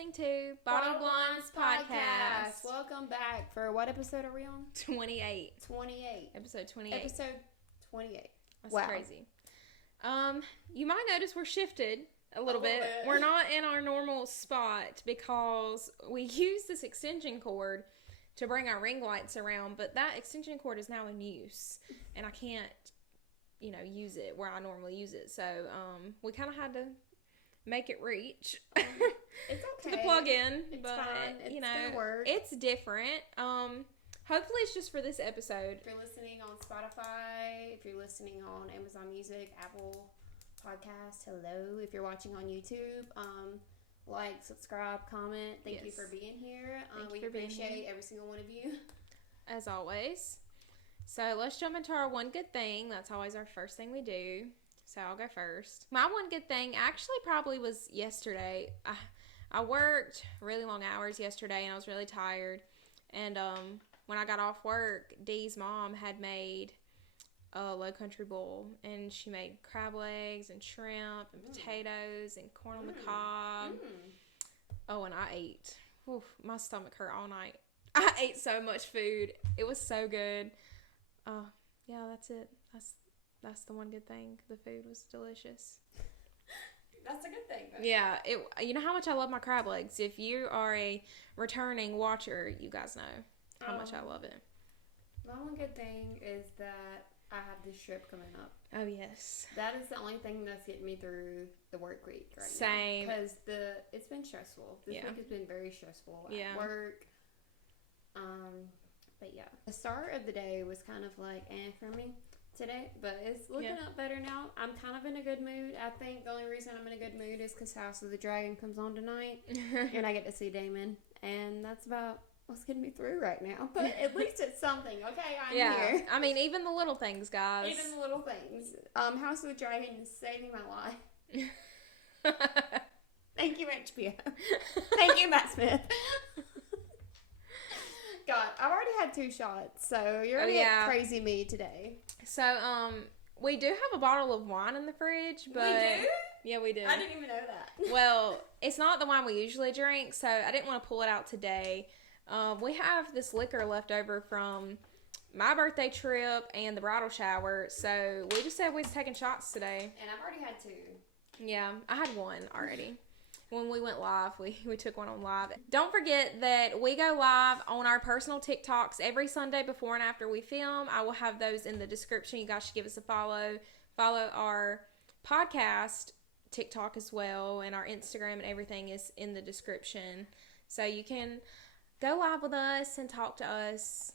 listening to Bottle Blondes Podcast. Welcome back for what episode are we on? 28. 28. Episode 28. Episode 28. That's wow. crazy. You might notice we're shifted a little bit. We're not in our normal spot because we use this extension cord to bring our ring lights around, but that extension cord is now in use, and I can't, use it where I normally use it. So, we kind of had to make it reach It's okay. to the plug-in, It's but fine. It's gonna work. It's different. Hopefully it's just for this episode. If you're listening on Spotify, if you're listening on Amazon Music, Apple Podcasts, hello. If you're watching on YouTube, like, subscribe, comment. Thank you for being here. We appreciate every single one of you. As always. So let's jump into our one good thing. That's always our first thing we do. So I'll go first. My one good thing actually probably was yesterday. I worked really long hours yesterday and I was really tired. And when I got off work, Dee's mom had made a low country bowl. And she made crab legs and shrimp and potatoes and corn on the cob. Oh, and I ate. Oof, my stomach hurt all night. I ate so much food. It was so good. Yeah, that's it. That's the one good thing. The food was delicious. That's a good thing, though. Yeah, you know how much I love my crab legs. If you are a returning watcher, you guys know how much I love it. My one good thing is that I have this trip coming up. Oh, yes. That is the only thing that's getting me through the work week right Same. now. Because it's been stressful. This week has been very stressful at work. But yeah, the start of the day was kind of like for me today, but it's looking up better now. I'm kind of in a good mood. I think the only reason I'm in a good mood is because House of the Dragon comes on tonight, and I get to see Damon, and that's about what's getting me through right now. But at least it's something. Okay, I'm here. I mean, even the little things, guys. Even the little things. House of the Dragon is saving my life. Thank you, HBO. Thank you, Matt Smith. God, I've already had 2 shots, so you're gonna get crazy me today. So, we do have a bottle of wine in the fridge, but... We do? Yeah, we do. I didn't even know that. Well, it's not the wine we usually drink, so I didn't want to pull it out today. We have this liquor left over from my birthday trip and the bridal shower, so we just said we was taking shots today. And I've already had 2. Yeah, I had 1 already. When we went live, we took one on live. Don't forget that we go live on our personal TikToks every Sunday before and after we film. I will have those in the description. You guys should give us a follow. Follow our podcast TikTok as well, and our Instagram and everything is in the description. So you can go live with us and talk to us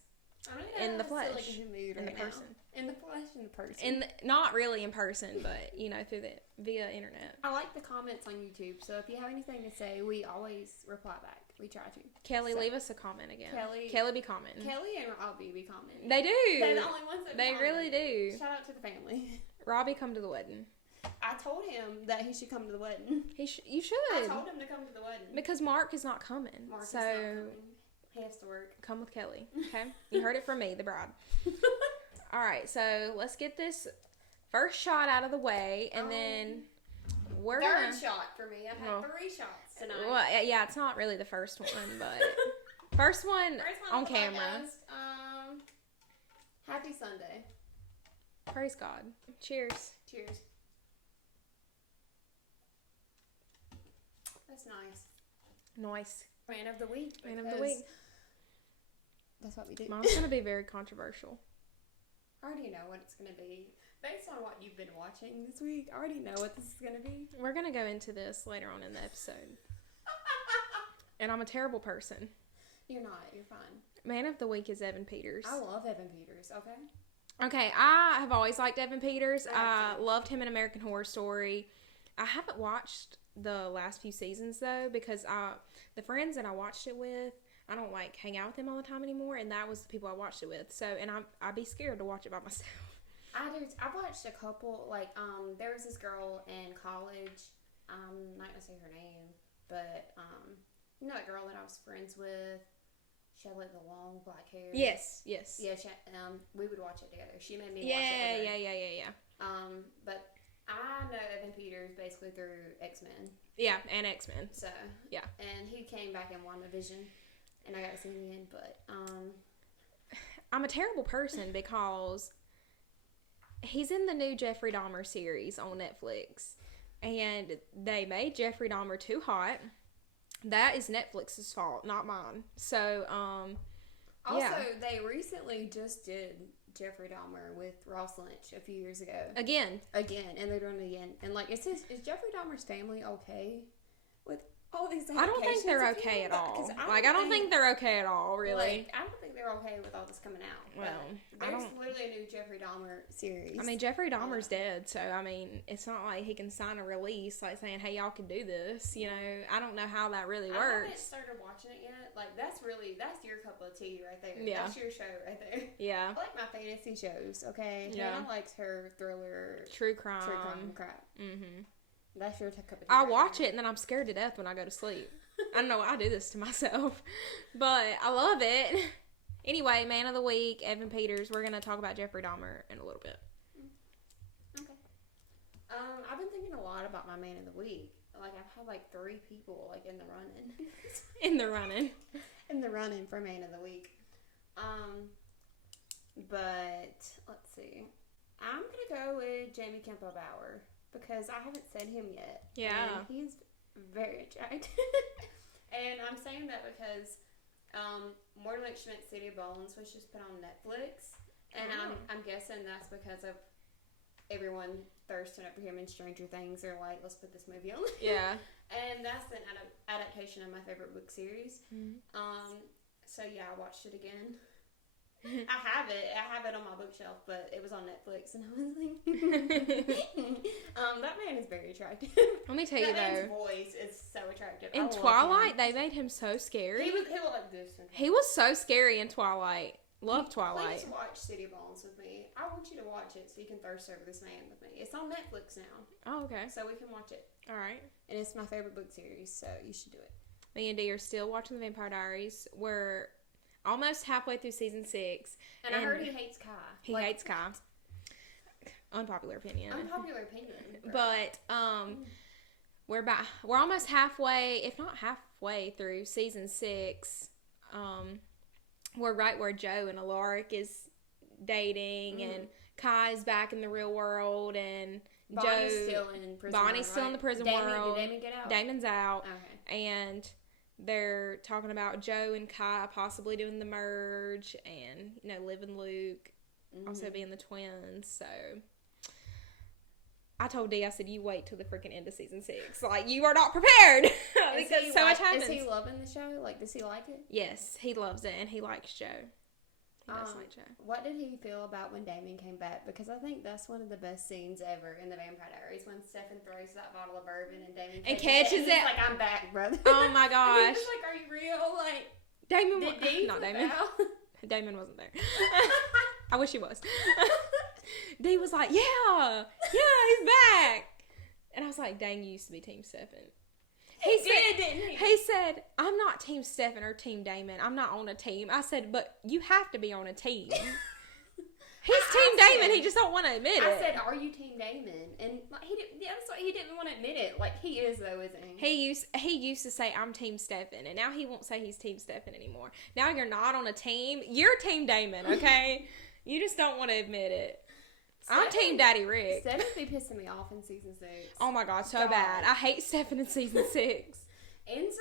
in the flesh, in the person. In the flesh, in the person. Not really in person, but, via internet. I like the comments on YouTube, so if you have anything to say, we always reply back. We try to. Kelly, leave us a comment again. Kelly be commenting. Kelly and Robbie be commenting. They do. They're the only ones that They really do. Shout out to the family. Robbie, come to the wedding. I told him that he should come to the wedding. You should. I told him to come to the wedding. Because Mark is not coming. Mark is not coming. He has to work. Come with Kelly, okay? You heard it from me, the bride. All right, so let's get this first shot out of the way, and then we're third shot for me. I've had 3 shots tonight. Well, yeah, it's not really the first one, but first one on camera. Podcast. Happy Sunday. Praise God. Cheers. Cheers. That's nice. Nice. Man of the week. Man of the week. That's what we do. Mine's going to be very controversial. I already know what it's going to be. Based on what you've been watching this week, I already know what this is going to be. We're going to go into this later on in the episode. And I'm a terrible person. You're not. You're fine. Man of the week is Evan Peters. I love Evan Peters, okay? Okay, I have always liked Evan Peters. I loved him in American Horror Story. I haven't watched the last few seasons, though, because the friends that I watched it with, I don't, hang out with them all the time anymore, and that was the people I watched it with. So, and I'd be scared to watch it by myself. I do. I've watched a couple, there was this girl in college, I'm not going to say her name, but, you know that girl that I was friends with? She had, the long black hair. Yes. Yeah, we would watch it together. She made me watch it with her. Yeah. But I know Evan Peters basically through X-Men. Yeah, and X-Men. So yeah, and he came back in WandaVision, and I got to see him again. But I'm a terrible person because he's in the new Jeffrey Dahmer series on Netflix, and they made Jeffrey Dahmer too hot. That is Netflix's fault, not mine. So, also, they recently just did Jeffrey Dahmer with Ross Lynch a few years ago. Again, and they're doing it again. And, like, is Jeffrey Dahmer's family okay with all these I don't think they're okay at all. I don't think they're okay at all, really. Like, I don't think they're okay with all this coming out. Well, there's literally a new Jeffrey Dahmer series. I mean, Jeffrey Dahmer's dead, so, I mean, it's not like he can sign a release, like, saying, hey, y'all can do this, you know. I don't know how that really works. I haven't started watching it yet. Like, that's your cup of tea right there. Yeah. That's your show right there. Yeah. I like my fantasy shows, okay? Yeah. Hannah likes her thriller. True crime crap. Mm-hmm. That's your cup of tea. I watch it, and then I'm scared to death when I go to sleep. I don't know why I do this to myself, but I love it. Anyway, Man of the Week, Evan Peters. We're going to talk about Jeffrey Dahmer in a little bit. Okay. I've been thinking a lot about my Man of the Week. Like, I've had, like, 3 people, like, in the running. In the running. In the running for Man of the Week. But, let's see. I'm going to go with Jamie Campbell Bower because I haven't said him yet. Yeah. And he's very attractive. And I'm saying that because Mortal Instruments City of Bones was just put on Netflix. And I'm guessing that's because of everyone thirsting up for him in Stranger Things. They're like, let's put this movie on. Yeah. And that's an adaptation of my favorite book series. Mm-hmm. So yeah, I watched it again. I have it on my bookshelf, but it was on Netflix, and I was like, that man is very attractive. Let me tell you that though, man's voice is so attractive. In Twilight, they made him so scary. He was like this. He was so scary in Twilight. Love Twilight. Please watch City of Bones with me. I want you to watch it so you can thirst over this man with me. It's on Netflix now. Oh, okay. So we can watch it. All right. And it's my favorite book series, so you should do it. Me and Dee are still watching The Vampire Diaries. We're almost halfway through season 6. And I heard he hates Kai. He hates Kai. Unpopular opinion. But we're almost halfway, if not halfway through season 6. We're right where Joe and Alaric is dating, and Kai's back in the real world, and Bonnie's still in prison. Bonnie's still in the prison world. Did Damon get out? Damon's out. Okay. And they're talking about Joe and Kai possibly doing the merge, and Liv and Luke also being the twins. So I told Dee, I said, you wait till the freaking end of season 6. Like, you are not prepared because so much happens. Is he loving the show? Like, does he like it? Yes, he loves it, and he likes Joe. He does like Joe. What did he feel about when Damon came back? Because I think that's one of the best scenes ever in The Vampire Diaries, when Stefan throws that bottle of bourbon and Damon catches it. He's like, I'm back, brother. Oh my gosh. He's like, are you real? Like, Damon not Damon. Damon wasn't there. I wish he was. Dee was like, yeah, he's back. And I was like, dang, you used to be Team Stefan. He said, didn't he? He said, I'm not Team Stefan or Team Damon. I'm not on a team. I said, but you have to be on a team. He's Team Damon. He just don't want to admit it. I said, are you Team Damon? And like, he didn't want to admit it. Like, he is, though, isn't he? He used to say, I'm Team Stefan. And now he won't say he's Team Stefan anymore. Now you're not on a team. You're Team Damon, okay? You just don't want to admit it. I'm Team Daddy Rick. Stefan be pissing me off in season 6. Oh my god, so bad. I hate Stefan in season 6. Enzo.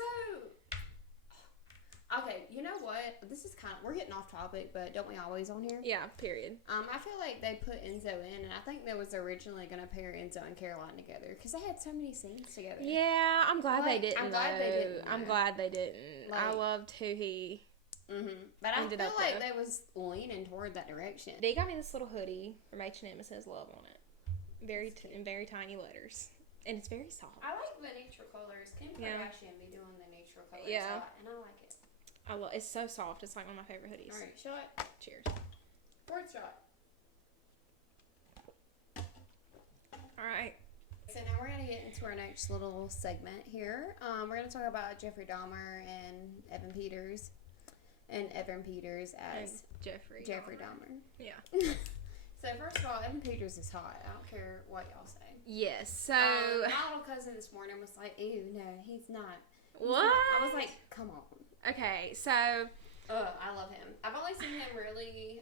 Okay, you know what? This is we're getting off topic, but don't we always on here? Yeah, period. I feel like they put Enzo in, and I think they was originally going to pair Enzo and Caroline together because they had so many scenes together. Yeah, I'm glad they didn't. I'm glad they didn't. I'm glad they didn't. Like, I loved who he. But I feel like they was leaning toward that direction. They got me this little hoodie from H&M. It says love on it, in very tiny letters, and it's very soft. I like the neutral colors. Kim Kardashian be doing the neutral colors a lot, and I like it. It's so soft. It's like one of my favorite hoodies. All right, shot. Cheers. Fourth shot. All right. So now we're gonna get into our next little segment here. We're gonna talk about Jeffrey Dahmer and Evan Peters. And Evan Peters as Jeffrey Dahmer. Yeah. So first of all, Evan Peters is hot. I don't care what y'all say. Yes. So my little cousin this morning was like, "Ew, no, he's not." What? I was like, "Come on." Okay, so I love him. I've only seen him really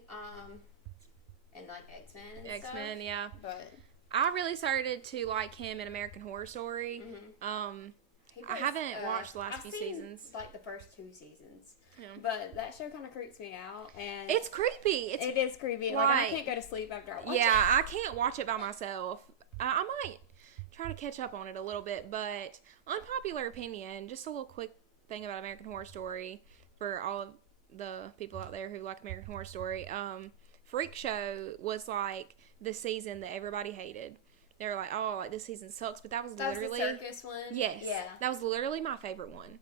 in like X-Men and X-Men, stuff, yeah. but I really started to like him in American Horror Story. I haven't watched the last few seasons. Like the first 2 seasons. Yeah. But that show kind of creeps me out, and it's creepy. It is creepy. Like I can't go to sleep after I watch it. Yeah, I can't watch it by myself. I might try to catch up on it a little bit, but unpopular opinion, just a little quick thing about American Horror Story for all of the people out there who like American Horror Story. Freak Show was like the season that everybody hated. They were like, "Oh, like this season sucks," but that was literally the circus one. Yes, yeah, that was literally my favorite one.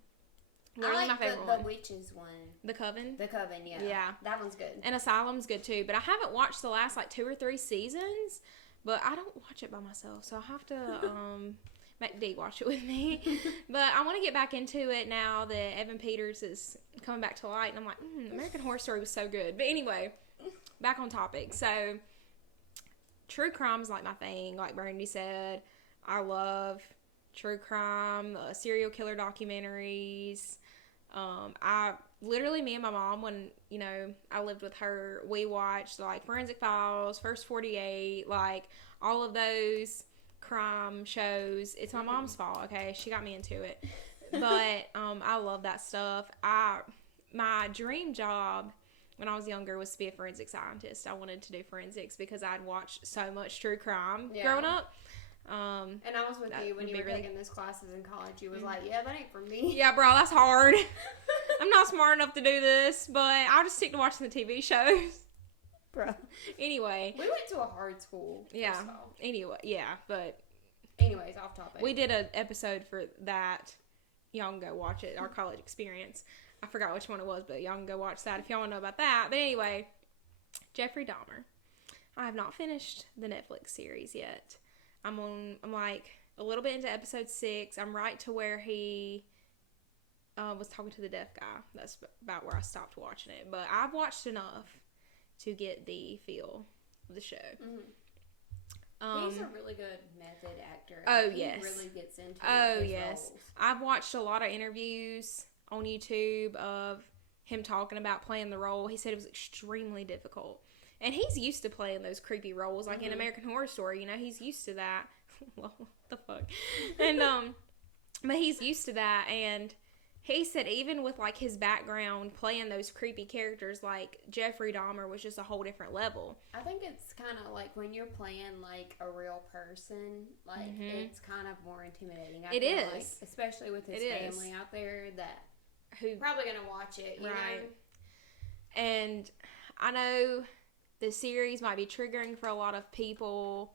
Literally my favorite one. The witches one. The Coven? The Coven, yeah. Yeah. That one's good. And Asylum's good too. But I haven't watched the last like 2 or 3 seasons. But I don't watch it by myself. So I'll have to make Dee watch it with me. But I want to get back into it now that Evan Peters is coming back to light. And I'm like, American Horror Story was so good. But anyway, back on topic. So true crime's like my thing. Like Brandy said, I love true crime, serial killer documentaries. I literally, me and my mom, when, I lived with her, we watched like Forensic Files, First 48, like all of those crime shows. It's my mom's fault, okay? She got me into it. But, I love that stuff. My dream job when I was younger was to be a forensic scientist. I wanted to do forensics because I'd watched so much true crime growing up. And I was with you when you were taking those classes in college. You was like, yeah, that ain't for me. Yeah, bro, that's hard. I'm not smart enough to do this, but I'll just stick to watching the TV shows. Bro. Anyway. We went to a hard school. Yeah. Anyway, yeah, but. Anyways, off topic. We did an episode for that. Y'all can go watch it, our college experience. I forgot which one it was, but y'all can go watch that if y'all want to know about that. But anyway, Jeffrey Dahmer. I have not finished the Netflix series yet. I'm like a little bit into episode 6. I'm right to where he was talking to the deaf guy. That's about where I stopped watching it. But I've watched enough to get the feel of the show. He's a really good method actor. Yes. He really gets into his roles. I've watched a lot of interviews on YouTube of him talking about playing the role. He said it was extremely difficult. And he's used to playing those creepy roles, like in American Horror Story. He's used to that. What the fuck? And, but he's used to that. And he said even with, like, his background playing those creepy characters, like, Jeffrey Dahmer was just a whole different level. I think it's kind of like when you're playing, like, a real person, like, it's kind of more intimidating. It is. Like, especially with his family out there that who probably going to watch it, you know? And I know the series might be triggering for a lot of people,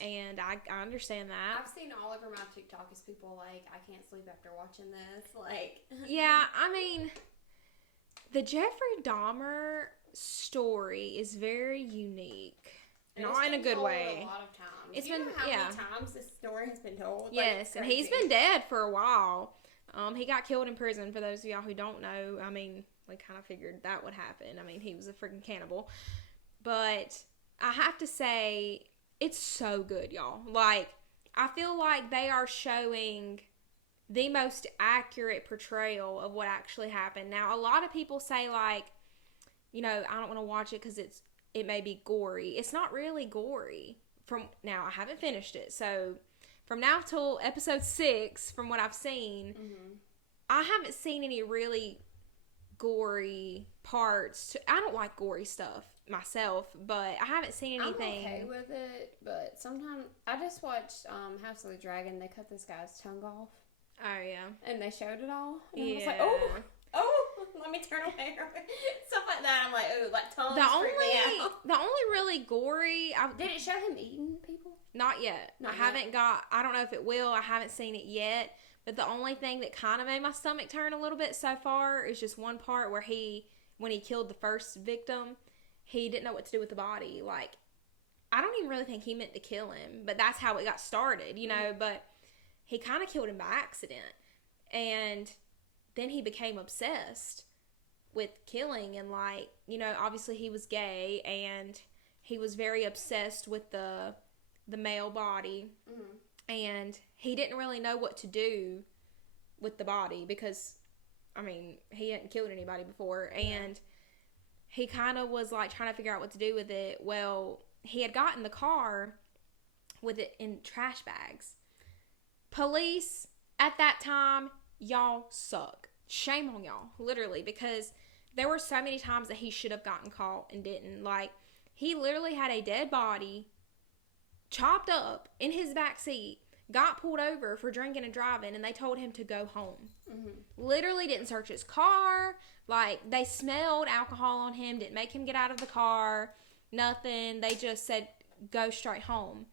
and I understand that. I've seen all over my TikTok is people like, I can't sleep after watching this. Like, yeah, I mean, the Jeffrey Dahmer story is very unique. And not in a good way. A lot of times. It's you been know how many times this story has been told? Yes, and he's been dead for a while. He got killed in prison. For those of y'all who don't know, I mean, we kind of figured that would happen. I mean, he was a freaking cannibal. But I have to say, it's so good, y'all. Like, I feel like they are showing the most accurate portrayal of what actually happened. Now, a lot of people say, like, I don't want to watch it because it may be gory. It's not really gory. Now, I haven't finished it. So, from now till episode 6, from what I've seen, I haven't seen any really gory parts. I don't like gory stuff myself, but I haven't seen anything. I'm okay with it, but sometimes I just watched House of the Dragon. They cut this guy's tongue off. Oh yeah, and they showed it all. And yeah. I was like, oh, let me turn away. Stuff like that. I'm like, oh, like tongue. The only really gory. Did it show him eating people? Not yet. I don't know if it will. I haven't seen it yet. But the only thing that kind of made my stomach turn a little bit so far is just one part where when he killed the first victim, he didn't know what to do with the body. Like, I don't even really think he meant to kill him, but that's how it got started, but he kind of killed him by accident. And then he became obsessed with killing and, like, obviously he was gay and he was very obsessed with the male body, and he didn't really know what to do with the body because, I mean, he hadn't killed anybody before, and he kind of was like trying to figure out what to do with it. Well, he had gotten the car with it in trash bags. Police at that time, y'all suck. Shame on y'all, literally, because there were so many times that he should have gotten caught and didn't. Like, he literally had a dead body chopped up in his back seat, got pulled over for drinking and driving, and they told him to go home. Literally didn't search his car. Like, they smelled alcohol on him, didn't make him get out of the car, nothing. They just said, go straight home.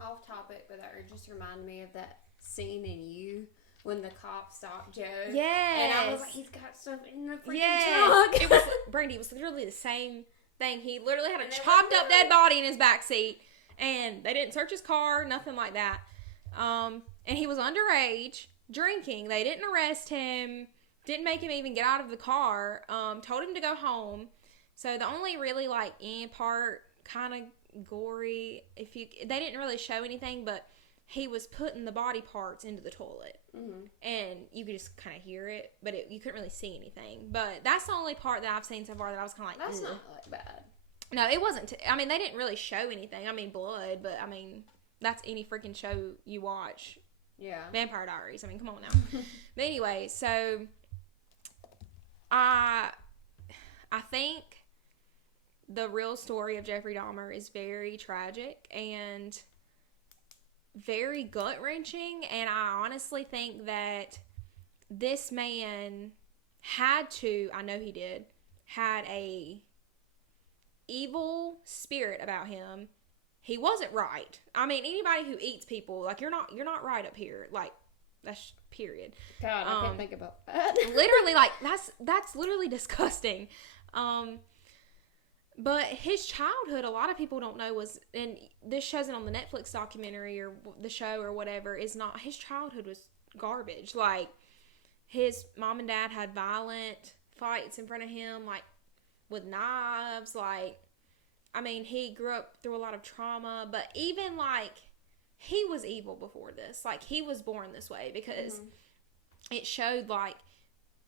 Off topic, but that just reminded me of that scene in You when the cop stopped Joe. Yes. And I was like, he's got stuff in the freaking trunk. It was, Brandy, it was literally the same thing. He literally had a chopped up dead body in his backseat, and they didn't search his car, nothing like that. And he was underage, drinking. They didn't arrest him, didn't make him even get out of the car, told him to go home. So the only really, like, end part, kind of gory, they didn't really show anything, but he was putting the body parts into the toilet, and you could just kind of hear it, but you couldn't really see anything. But that's the only part that I've seen so far that I was kind of like, that's not like bad. No, it wasn't. I mean, they didn't really show anything. I mean, blood, but I mean, that's any freaking show you watch. Yeah. Vampire Diaries. I mean, come on now. But anyway, so I think the real story of Jeffrey Dahmer is very tragic and very gut-wrenching, and I honestly think that this man had a evil spirit about him. He wasn't right. I mean, anybody who eats people, like, you're not right up here. Like, that's period. God, I can't think about that. Literally, like, that's literally disgusting. But his childhood, a lot of people don't know, was, and this shows it on the Netflix documentary or the show or whatever, is not, his childhood was garbage. Like, his mom and dad had violent fights in front of him, like, with knives. Like, I mean, he grew up through a lot of trauma, but even, like, he was evil before this. Like, he was born this way because it showed, like,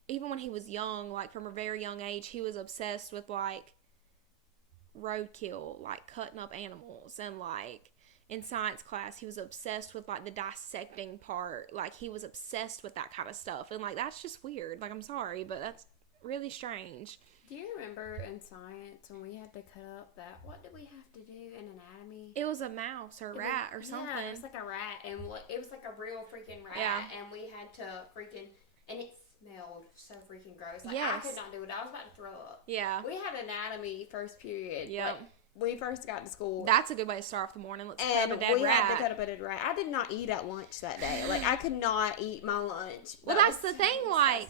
even when he was young, like, from a very young age, he was obsessed with, like, roadkill, like cutting up animals, and like in science class he was obsessed with like the dissecting part. Like, he was obsessed with that kind of stuff, and like that's just weird. Like, I'm sorry, but that's really strange. Do you remember in science when we had to cut up that, what did we have to do in anatomy? It was a mouse or a rat or something. Yeah, it was like a rat, and it was like a real freaking rat, and we had to freaking, and it smelled so freaking gross. Like, I could not do it. I was about to throw up. Yeah. We had anatomy first period. Yeah. Like, when we first got to school. That's a good way to start off the morning. Let's cut up a dead rat. We had to cut up a dead rat. I did not eat at lunch that day. Like, I could not eat my lunch. Well, that's the thing. Like,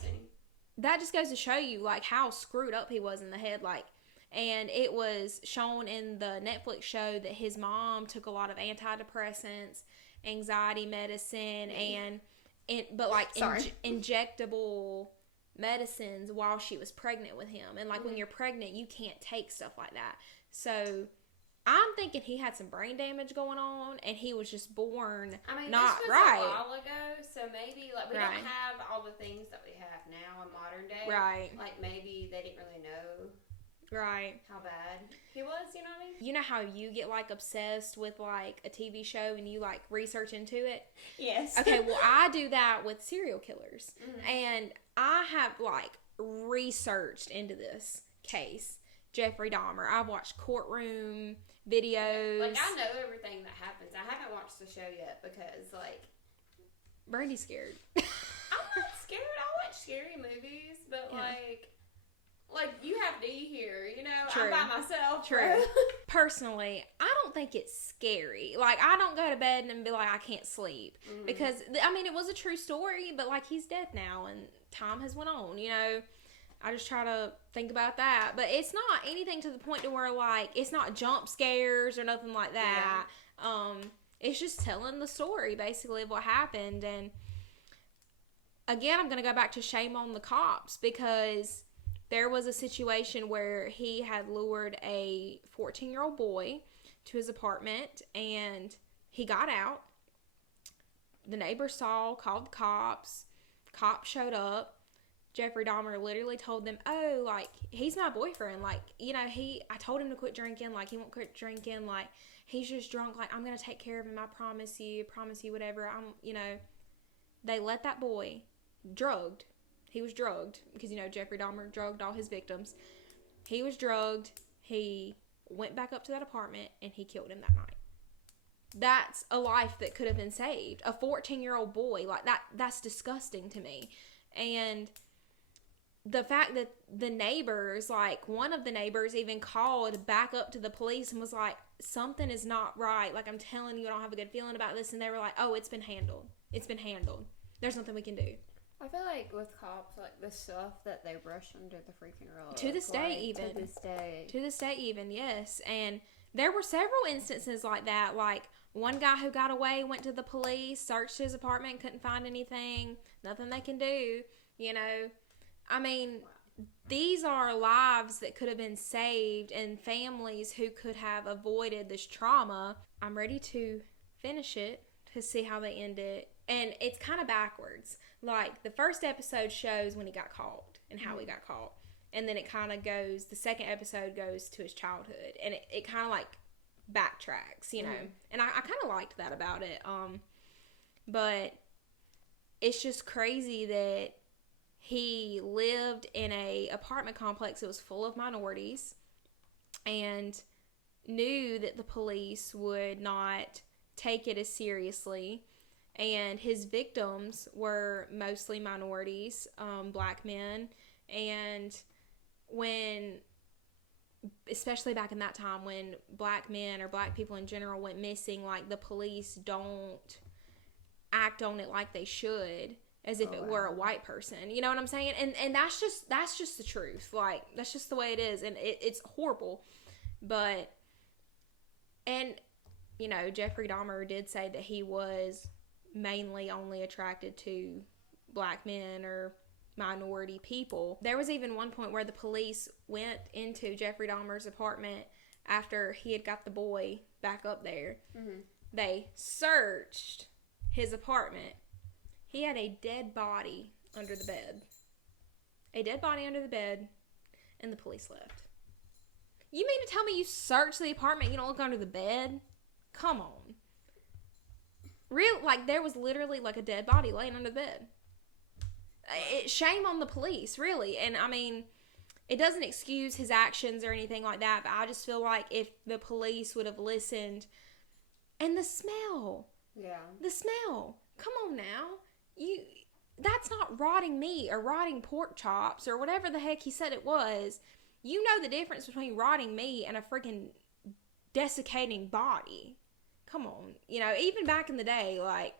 that just goes to show you, like, how screwed up he was in the head. Like, and it was shown in the Netflix show that his mom took a lot of antidepressants, anxiety medicine, but like injectable medicines while she was pregnant with him. And like when you're pregnant, you can't take stuff like that. So I'm thinking he had some brain damage going on, and he was just born not this was right. a while ago, so maybe like we don't have all the things that we have now in modern day. Right. Like, maybe they didn't really know. Right. How bad he was, you know what I mean? You know how you get, like, obsessed with, like, a TV show and you, like, research into it? Yes. Okay, well, I do that with serial killers. And I have, like, researched into this case, Jeffrey Dahmer. I've watched courtroom videos. Like, I know everything that happens. I haven't watched the show yet because, like... Brandy's scared. I'm not scared. I watch scary movies, but, Like, you have D here, you know? True. I'm by myself. True. Personally, I don't think it's scary. Like, I don't go to bed and be like, I can't sleep. Because, I mean, it was a true story, but, like, he's dead now, and time has went on, you know? I just try to think about that. But it's not anything to the point to where, like, it's not jump scares or nothing like that. Yeah. It's just telling the story, basically, of what happened. And, again, I'm going to go back to shame on the cops, because there was a situation where he had lured a 14-year-old boy to his apartment, and he got out. The neighbor saw, called the cops. Cops showed up. Jeffrey Dahmer literally told them, oh, like, he's my boyfriend. Like, you know, I told him to quit drinking. Like, he won't quit drinking. Like, he's just drunk. Like, I'm going to take care of him. I promise you, whatever. They let that boy drugged. He was drugged because, you know, Jeffrey Dahmer drugged all his victims. He was drugged. He went back up to that apartment and he killed him that night. That's a life that could have been saved. A 14-year-old boy. Like, that's disgusting to me. And the fact that the neighbors, like, one of the neighbors even called back up to the police and was like, something is not right. Like, I'm telling you, I don't have a good feeling about this. And they were like, oh, it's been handled. It's been handled. There's nothing we can do. I feel like with cops, like, the stuff that they brush under the freaking rug. To this day, even. To this day. To this day, even, yes. And there were several instances like that. Like, one guy who got away went to the police, searched his apartment, couldn't find anything. Nothing they can do, you know. I mean, these are lives that could have been saved and families who could have avoided this trauma. I'm ready to finish it to see how they end it. And it's kind of backwards. Like, the first episode shows when he got caught and how he got caught. And then it kind of goes, the second episode goes to his childhood. And it kind of, like, backtracks, you know. And I kind of liked that about it. But it's just crazy that he lived in a apartment complex that was full of minorities and knew that the police would not take it as seriously. And his victims were mostly minorities, black men. And when, especially back in that time, when black men or black people in general went missing, like, the police don't act on it like they should, as if it were a white person. You know what I'm saying? And that's just the truth. Like, that's just the way it is. And it's horrible. But, and, you know, Jeffrey Dahmer did say that he was mainly only attracted to black men or minority people. There was even one point where the police went into Jeffrey Dahmer's apartment after he had got the boy back up there. Mm-hmm. They searched his apartment. He had a dead body under the bed. A dead body under the bed, and the police left. You mean to tell me you searched the apartment, you don't look under the bed? Come on. Like, there was literally, like, a dead body laying under the bed. Shame on the police, really. And, I mean, it doesn't excuse his actions or anything like that, but I just feel like if the police would have listened. And the smell. Yeah. The smell. Come on now. That's not rotting meat or rotting pork chops or whatever the heck he said it was. You know the difference between rotting meat and a freaking desiccating body. Come on. You know, even back in the day, like,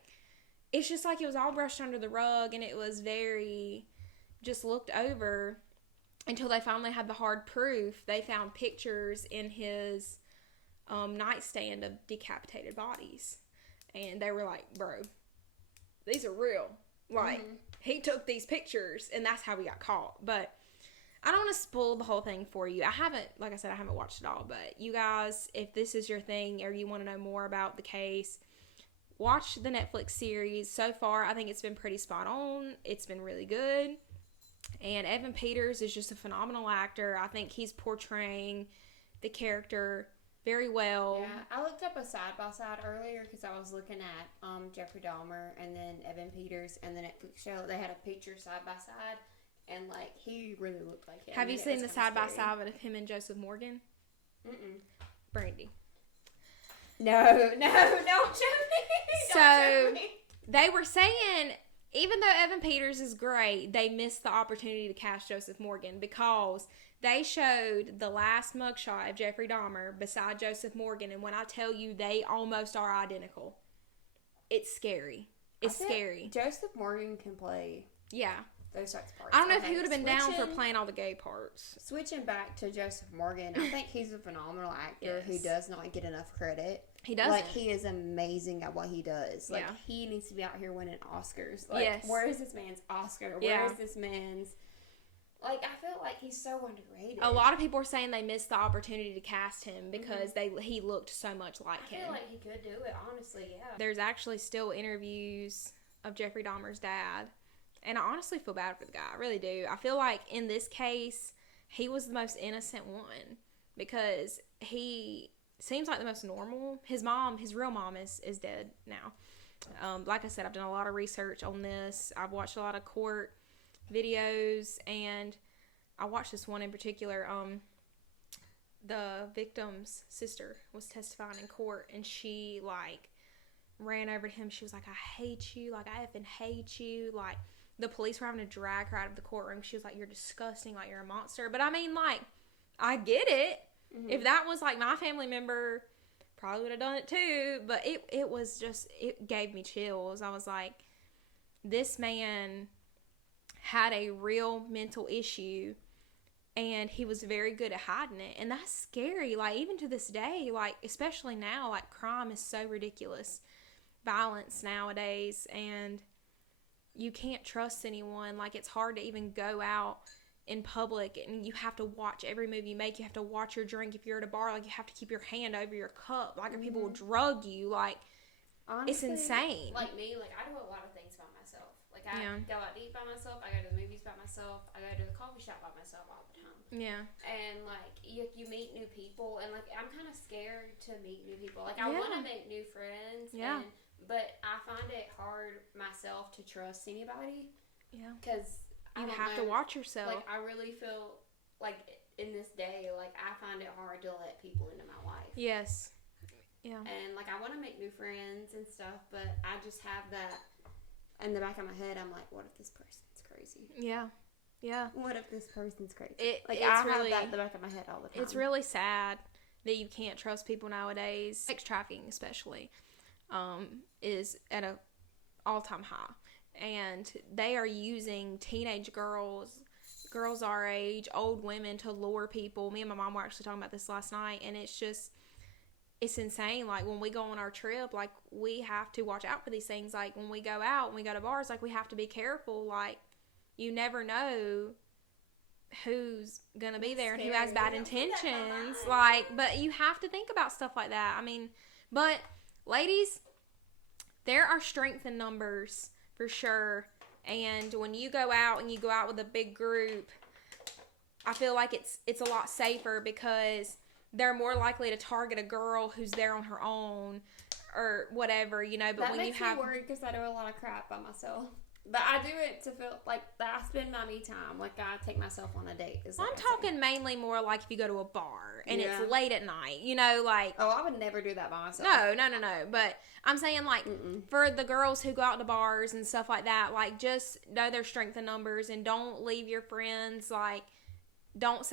it's just like it was all brushed under the rug and it was very just looked over until they finally had the hard proof. They found pictures in his nightstand of decapitated bodies. And they were like, bro, these are real. Like, he took these pictures and that's how we got caught. But I don't want to spoil the whole thing for you. I haven't watched it all. But you guys, if this is your thing or you want to know more about the case, watch the Netflix series. So far, I think it's been pretty spot on. It's been really good. And Evan Peters is just a phenomenal actor. I think he's portraying the character very well. Yeah, I looked up a side-by-side earlier because I was looking at Jeffrey Dahmer and then Evan Peters and the Netflix show. They had a picture side-by-side, and, like, he really looked like him. Have you seen the side-by-side of him and Joseph Morgan? Mm-mm. Brandy. No, don't show me. So, they were saying, even though Evan Peters is great, they missed the opportunity to cast Joseph Morgan because they showed the last mugshot of Jeffrey Dahmer beside Joseph Morgan, and when I tell you they almost are identical, it's scary. It's scary. Joseph Morgan can play those types of parts. I don't know if he would have been down for playing all the gay parts. Switching back to Joseph Morgan, I think he's a phenomenal actor who does not get enough credit. He doesn't. Like, he is amazing at what he does. Like, he needs to be out here winning Oscars. Like, where is this man's Oscar? Where is this man's... Like, I feel like he's so underrated. A lot of people are saying they missed the opportunity to cast him because he looked so much like him. I feel like he could do it, honestly, yeah. There's actually still interviews of Jeffrey Dahmer's dad, and I honestly feel bad for the guy. I really do. I feel like in this case, he was the most innocent one because he seems like the most normal. His real mom is dead now. Like I said, I've done a lot of research on this. I've watched a lot of court videos, and I watched this one in particular. The victim's sister was testifying in court, and she like ran over to him. She was like, "I hate you, like I effing hate you." Like the police were having to drag her out of the courtroom. She was like, "You're disgusting, like you're a monster." But I mean, like, I get it. If that was like my family member, probably would have done it too. But it was just, it gave me chills. I was like, this man had a real mental issue, and he was very good at hiding it, and that's scary. Like, even to this day, like, especially now, like, crime is so ridiculous, violence nowadays, and you can't trust anyone. Like, it's hard to even go out in public, and you have to watch every move you make. You have to watch your drink. If you're at a bar, like, you have to keep your hand over your cup, like, or people will drug you. Like, honestly, it's insane. Like me, like, I do a lot of things by myself. Like, I go out to eat by myself. I go to the movies by myself. I go to the coffee shop by myself all the time. Yeah. And, like, you meet new people. And, like, I'm kind of scared to meet new people. Like, I want to make new friends. Yeah. But I find it hard myself to trust anybody. Yeah. Because you have to watch yourself. Like, I really feel like in this day, like, I find it hard to let people into my life. Yes. Yeah. And, like, I want to make new friends and stuff, but I just have that in the back of my head. I'm like, what if this person's crazy? Yeah. Yeah. What if this person's crazy? I have that in the back of my head all the time. It's really sad that you can't trust people nowadays. Sex trafficking, especially, is at a all-time high. And they are using teenage girls our age, old women, to lure people. Me and my mom were actually talking about this last night, and it's insane. Like, when we go on our trip, like, we have to watch out for these things. Like, when we go out, when we go to bars, like, we have to be careful. Like, you never know who's gonna be there and who has bad intentions. Like, but you have to think about stuff like that. I mean, but ladies, there are strength in numbers for sure. And when you go out and you go out with a big group, I feel like it's a lot safer because they're more likely to target a girl who's there on her own or whatever, you know. But that when makes you have me worried because I do a lot of crap by myself. But I do it to feel like I spend my me time. Like, I take myself on a date. I'm talking mainly more like if you go to a bar and it's late at night, you know, like. Oh, I would never do that by myself. No. But I'm saying, like, for the girls who go out to bars and stuff like that, like, just know their strength in numbers and don't leave your friends, like, don't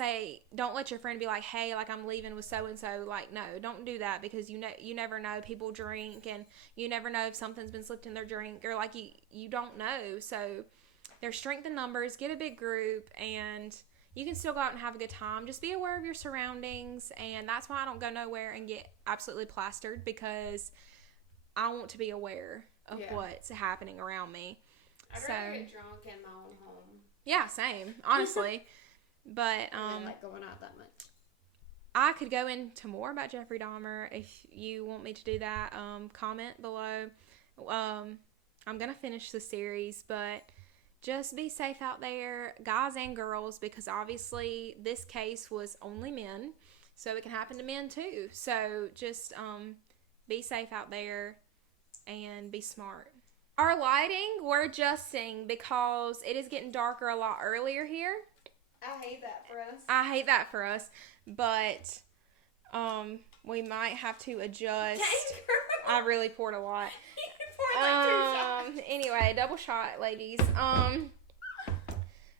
let your friend be like, hey, like, I'm leaving with so-and-so. Like, no, don't do that because you never know. People drink, and you never know if something's been slipped in their drink, or, like, you don't know. So there's strength in numbers. Get a big group, and you can still go out and have a good time. Just be aware of your surroundings, and that's why I don't go nowhere and get absolutely plastered, because I want to be aware of what's happening around me. I'd rather get drunk in my own home. Yeah, same, honestly. But I don't like going out that much. I could go into more about Jeffrey Dahmer if you want me to do that. Comment below. I'm gonna finish the series, but just be safe out there, guys and girls, because obviously this case was only men, so it can happen to men too. So just be safe out there and be smart. Our lighting, we're adjusting because it is getting darker a lot earlier here. I hate that for us. But we might have to adjust. I really poured a lot. You poured like 2 shots. Anyway, double shot, ladies.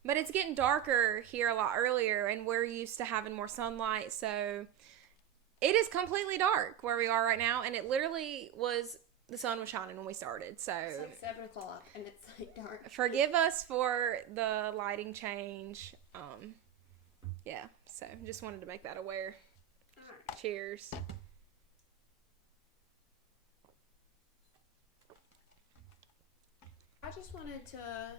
But it's getting darker here a lot earlier, and we're used to having more sunlight, so it is completely dark where we are right now, and it literally was. The sun was shining when we started, so it's like 7 o'clock and it's like dark. Forgive us for the lighting change. Yeah, so just wanted to make that aware. Alright. Cheers. I just wanted to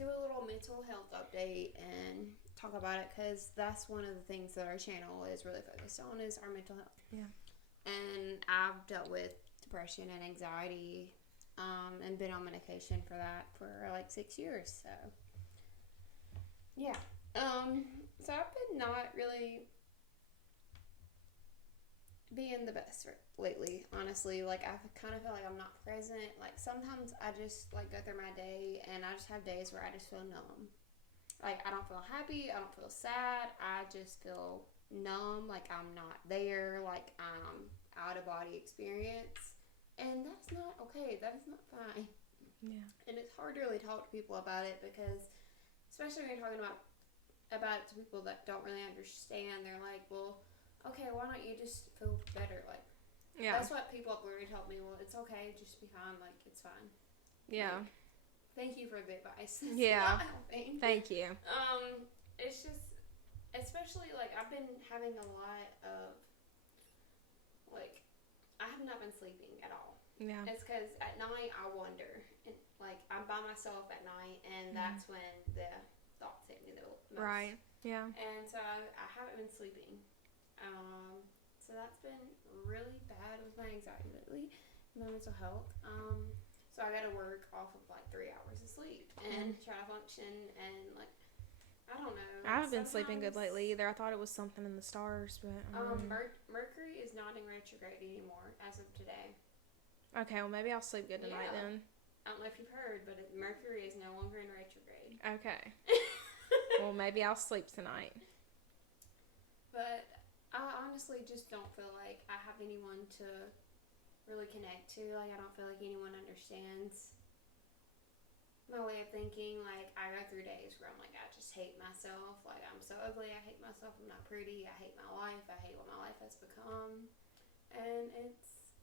do a little mental health update and talk about it, because that's one of the things that our channel is really focused on, is our mental health. Yeah. And I've dealt with depression and anxiety, and been on medication for that for like 6 years. So yeah. So I've been not really being the best lately, honestly. Like, I kind of feel like I'm not present. Like, sometimes I just like go through my day and I just have days where I just feel numb. Like, I don't feel happy, I don't feel sad, I just feel numb, like I'm not there, like I'm out of body experience. And that's not okay. That is not fine. Yeah. And it's hard to really talk to people about it, because especially when you're talking about it to people that don't really understand, they're like, well, okay, why don't you just feel better? Like, Yeah. that's what people have literally told me. Well, it's okay, just be fine. Like, it's fine. Yeah. Like, thank you for the advice. It's Yeah. not helping. Thank you. It's just, especially, like, I've been having a lot of, like, I have not been sleeping at all. Yeah. It's because at night I wonder, and like I'm by myself at night, and that's when the thoughts hit me the most. Right. Yeah. And so I haven't been sleeping. So that's been really bad with my anxiety lately, my mental health. So I got to work off of like 3 hours of sleep and try to function, and like, I don't know. I haven't been sleeping good lately either. I thought it was something in the stars, but Mercury is not in retrograde anymore as of today. Okay, well maybe I'll sleep good tonight then. I don't know if you've heard, but Mercury is no longer in retrograde. Okay. Well, maybe I'll sleep tonight. But I honestly just don't feel like I have anyone to really connect to. Like, I don't feel like anyone understands my way of thinking. Like, I go through days where I'm like, I just hate myself. Like, I'm so ugly. I hate myself. I'm not pretty. I hate my life. I hate what my life has become. And it's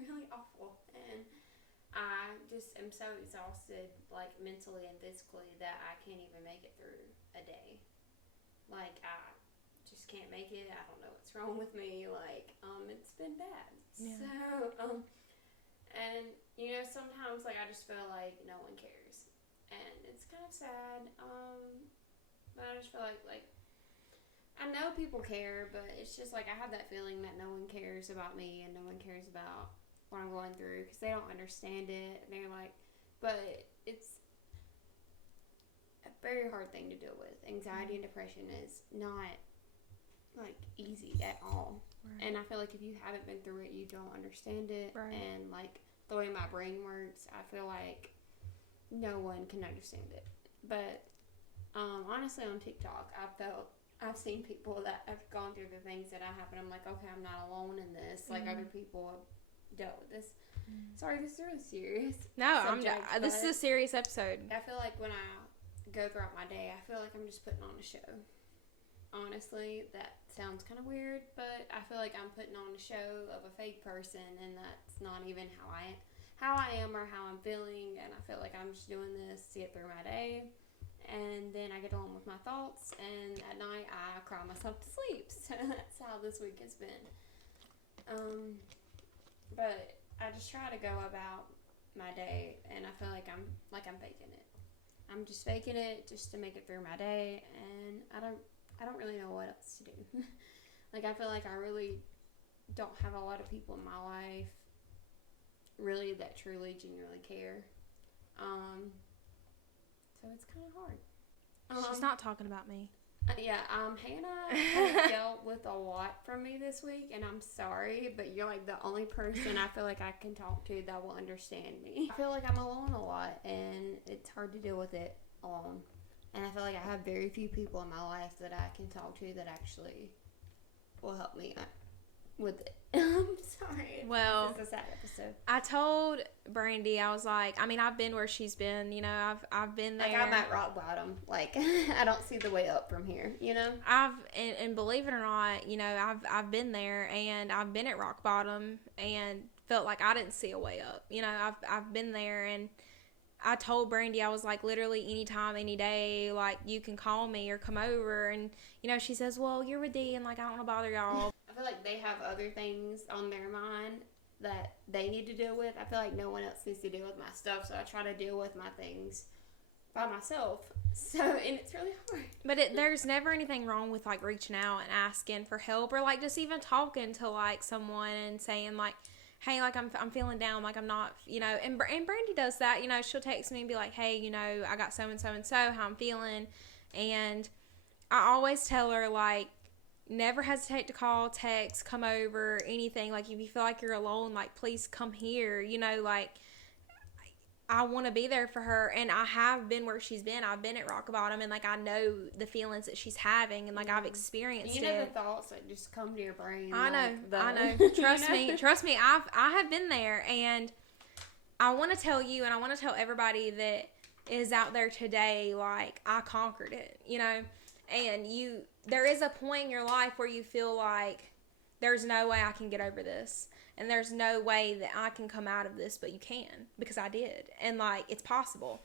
really awful. And I just am so exhausted, like, mentally and physically, that I can't even make it through a day. Like, I just can't make it. I don't know what's wrong with me. Like, it's been bad. Yeah. So, and, you know, sometimes, like, I just feel like no one cares. And it's kind of sad. But I just feel like, I know people care, but it's just, like, I have that feeling that no one cares about me and no one cares about what I'm going through, because they don't understand it. And they're like, but it's a very hard thing to deal with. Anxiety and depression is not, like, easy at all. Right. And I feel like if you haven't been through it, you don't understand it. Right. And, like, the way my brain works, I feel like no one can understand it. But honestly, on TikTok, I've seen people that have gone through the things that I have, and I'm like, okay, I'm not alone in this. Like, other people have dealt with this. Sorry, this is really serious. No, this is a serious episode. I feel like when I go throughout my day, I feel like I'm just putting on a show. Honestly, that sounds kind of weird, but I feel like I'm putting on a show of a fake person, and that's not even how I am or how I'm feeling. And I feel like I'm just doing this to get through my day, and then I get on with my thoughts, and at night I cry myself to sleep. So that's how this week has been. But I just try to go about my day, and I feel like I'm faking it. I'm just faking it just to make it through my day, and I don't really know what else to do. Like, I feel like I really don't have a lot of people in my life really that truly, genuinely care. So it's kind of hard. She's not talking about me. Yeah, Hannah has dealt with a lot from me this week, and I'm sorry, but you're like the only person I feel like I can talk to that will understand me. I feel like I'm alone a lot, and it's hard to deal with it alone. And I feel like I have very few people in my life that I can talk to that actually will help me with it. I'm sorry. Well, it's a sad episode. I told Brandy, I was like, I mean, I've been where she's been, you know, I've been there. Like, I'm at rock bottom. Like, I don't see the way up from here, you know? And believe it or not, you know, I've been there, and I've been at rock bottom and felt like I didn't see a way up. You know, I've been there, and I told Brandy, I was like, literally anytime, any day, like, you can call me or come over. And, you know, she says, well, you're with D, and, like, I don't want to bother y'all. I feel like they have other things on their mind that they need to deal with. I feel like no one else needs to deal with my stuff, so I try to deal with my things by myself. So, and it's really hard. But there's never anything wrong with, like, reaching out and asking for help, or, like, just even talking to, like, someone and saying, like, hey, like, I'm feeling down, like, I'm not, you know, and Brandy does that, you know, she'll text me and be like, hey, you know, I got so-and-so and so, how I'm feeling, and I always tell her, like, never hesitate to call, text, come over, anything, like, if you feel like you're alone, like, please come here, you know, like, I want to be there for her, and I have been where she's been. I've been at rock bottom, and, like, I know the feelings that she's having, and, like, I've experienced it. You know the thoughts that just come to your brain. I know, like I know. Trust me, I have been there, and I want to tell you, and I want to tell everybody that is out there today, like, I conquered it, you know, and there is a point in your life where you feel like there's no way I can get over this. And there's no way that I can come out of this, but you can, because I did. And, like, it's possible.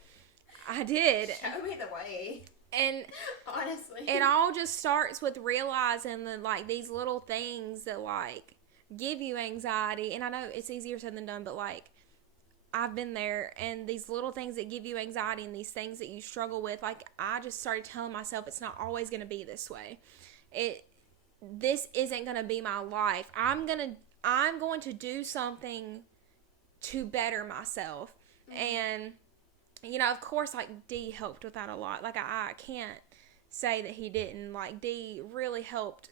I did. Show me the way. And honestly, it all just starts with realizing that, like, these little things that, like, give you anxiety. And I know it's easier said than done, but, like, I've been there. And these little things that give you anxiety and these things that you struggle with, like, I just started telling myself it's not always going to be this way. This isn't going to be my life. I'm going to do something to better myself. Mm-hmm. And, you know, of course, like, D helped with that a lot. Like, I can't say that he didn't. Like, D really helped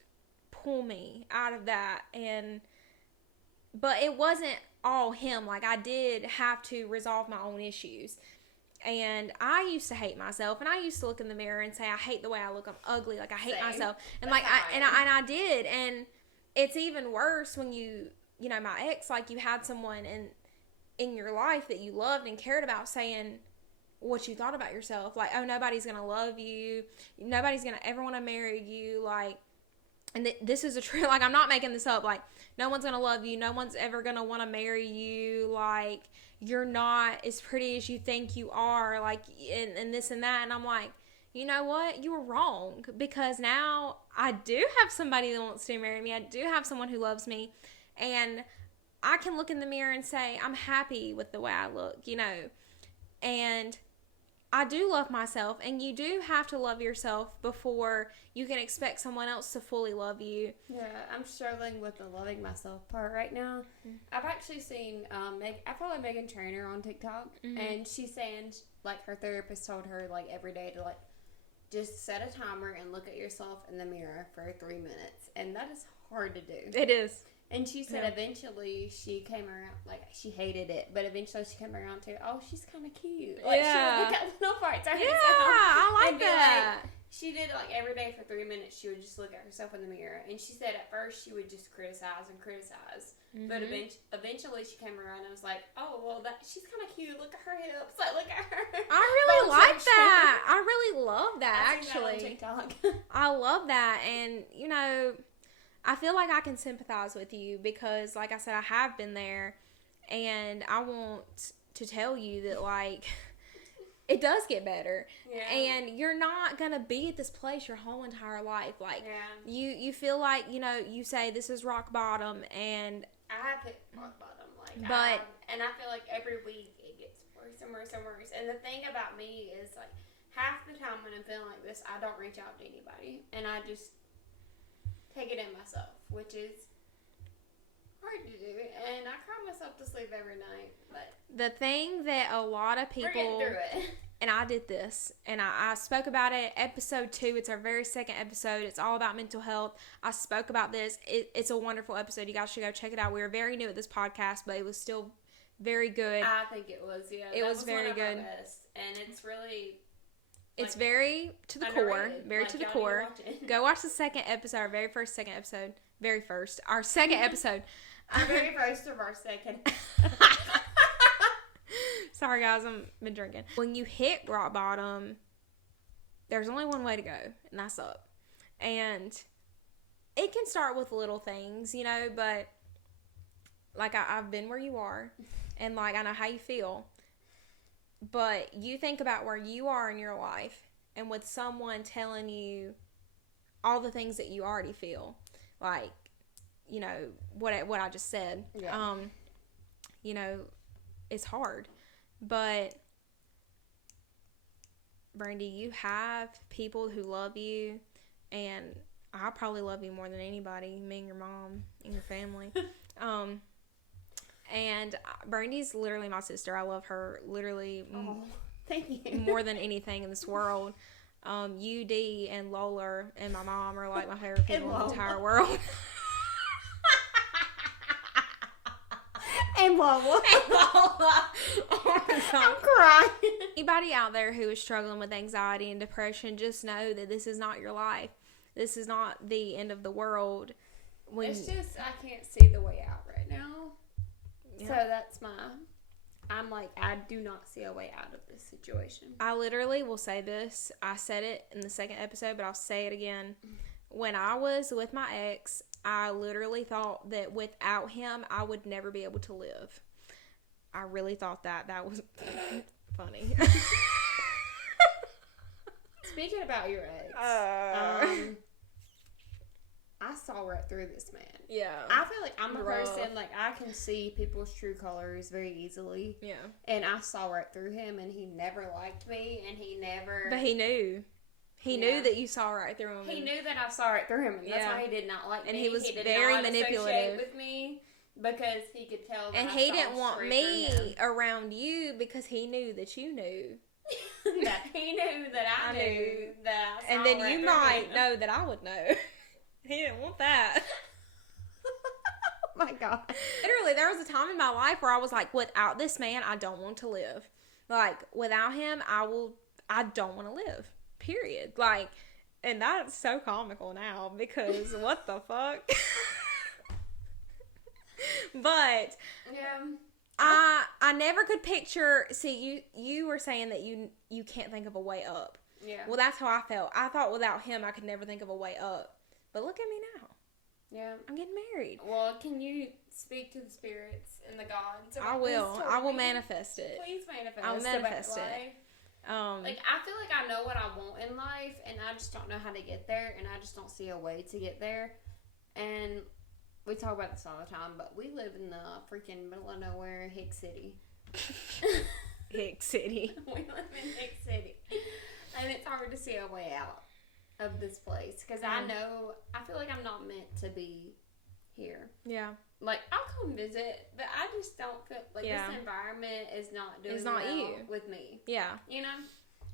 pull me out of that. But it wasn't all him. Like, I did have to resolve my own issues. And I used to hate myself, and I used to look in the mirror and say, I hate the way I look. I'm ugly. Like, I hate myself. And, like, I did. And it's even worse when you know, my ex, like, you had someone in your life that you loved and cared about saying what you thought about yourself. Like, oh, nobody's going to love you. Nobody's going to ever want to marry you. Like, and this is a true, like, I'm not making this up. Like, no one's going to love you. No one's ever going to want to marry you. Like, you're not as pretty as you think you are. Like, and this and that. And I'm like, you know what? You were wrong, because now I do have somebody that wants to marry me. I do have someone who loves me, and I can look in the mirror and say, I'm happy with the way I look, you know, and I do love myself, and you do have to love yourself before you can expect someone else to fully love you. Yeah, I'm struggling with the loving myself part right now. Mm-hmm. I've actually seen, I follow Megan Trainor on TikTok, mm-hmm. and she's saying, like, her therapist told her, like, every day to, like, just set a timer and look at yourself in the mirror for 3 minutes, and that is hard to do. It is. And she said eventually she came around, like, she hated it, but eventually she came around to, oh, she's kind of cute. Like, she would look at little parts of herself. I like that. Like, she did it, like, every day for 3 minutes. She would just look at herself in the mirror. And she said at first she would just criticize. Mm-hmm. But eventually she came around and was like, oh, well, she's kind of cute. Look at her hips. Like, look at her. I really like that. I really love that, actually. That on TikTok. I love that. And, you know, I feel like I can sympathize with you because, like I said, I have been there, and I want to tell you that, like, it does get better. Yeah. And you're not going to be at this place your whole entire life. Like, you feel like, you know, you say this is rock bottom, and I have hit rock bottom. Like, and I feel like every week it gets worse and worse and worse. And the thing about me is, like, half the time when I'm feeling like this, I don't reach out to anybody, and I just take it in myself, which is hard to do, and I cry myself to sleep every night. But the thing that a lot of people, we're getting through it. And I did this, and I spoke about it, episode 2, it's our very second episode, it's all about mental health. I spoke about this, it's a wonderful episode, you guys should go check it out. We were very new at this podcast, but it was still very good. I think it was, yeah. It was very good. And it's really, it's very to the core. Very to the core. Go watch the second episode, our very first second episode. Our second episode. Our very first of our second. Sorry, guys, I've been drinking. When you hit rock bottom, there's only one way to go, and that's up. And it can start with little things, you know, but, like, I've been where you are, and, like, I know how you feel. But you think about where you are in your life, and with someone telling you all the things that you already feel, like, you know, what I just said. Yeah. You know, it's hard, but Brandy, you have people who love you, and I probably love you more than anybody, me and your mom and your family. And Brandy's literally my sister. I love her literally thank you. more than anything in this world. You, Dee, and Lola and my mom are like my favorite people in the entire world. And Lola. Oh I'm crying. Anybody out there who is struggling with anxiety and depression, just know that this is not your life. This is not the end of the world. It's just I can't see the way out right now. Yeah. So that's I'm like, I do not see a way out of this situation. I literally will say this. I said it in the second episode, but I'll say it again. When I was with my ex, I literally thought that without him, I would never be able to live. I really thought that. That was funny. Speaking about your ex, I saw right through this man. Yeah. I feel like I'm a person, like, I can see people's true colors very easily. Yeah. And I saw right through him, and he never liked me, and he never... But he knew. He knew that you saw right through him. He knew that I saw right through him, and that's why he did not like me. And he was did very not manipulative with me because he could tell that and he didn't want me around you because he knew that you knew. That he knew that I knew that I saw and then right you might know that I would know. He didn't want that. Oh my God. Literally, there was a time in my life where I was like, without this man, I don't want to live. Like, without him, I don't want to live. Period. Like, and that's so comical now because what the fuck? But yeah. I never could picture. See, you were saying that you can't think of a way up. Yeah. Well, that's how I felt. I thought without him, I could never think of a way up. But look at me now. Yeah. I'm getting married. Well, can you speak to the spirits and the gods? I will. I will manifest it. Please manifest. I'll manifest it. Like, I feel like I know what I want in life, and I just don't know how to get there, and I just don't see a way to get there. And we talk about this all the time, but we live in the freaking middle of nowhere, Hick City. Hick City. We live in Hick City. And it's hard to see a way out of this place. Because I feel like I'm not meant to be here. Yeah. Like, I'll come visit, but I just don't feel like this environment is not doing well with me. Yeah. You know?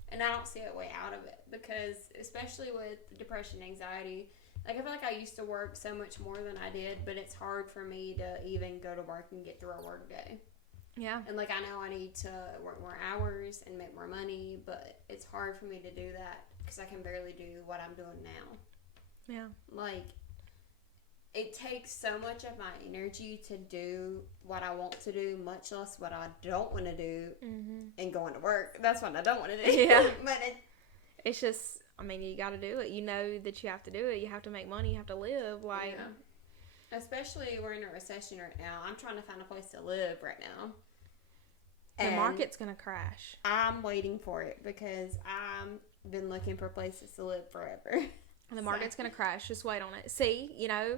And I don't see a way out of it. Because, especially with depression, anxiety, like, I feel like I used to work so much more than I did, but it's hard for me to even go to work and get through a work day. Yeah. And, like, I know I need to work more hours and make more money, but it's hard for me to do that because I can barely do what I'm doing now. Yeah. Like, it takes so much of my energy to do what I want to do, much less what I don't want to do, and going to work. That's what I don't want to do. Yeah. But it's just, I mean, you got to do it. You know that you have to do it. You have to make money. You have to live. Like, especially we're in a recession right now. I'm trying to find a place to live right now. The market's going to crash. I'm waiting for it because I've been looking for places to live forever. The market's going to crash. Just wait on it. See, you know,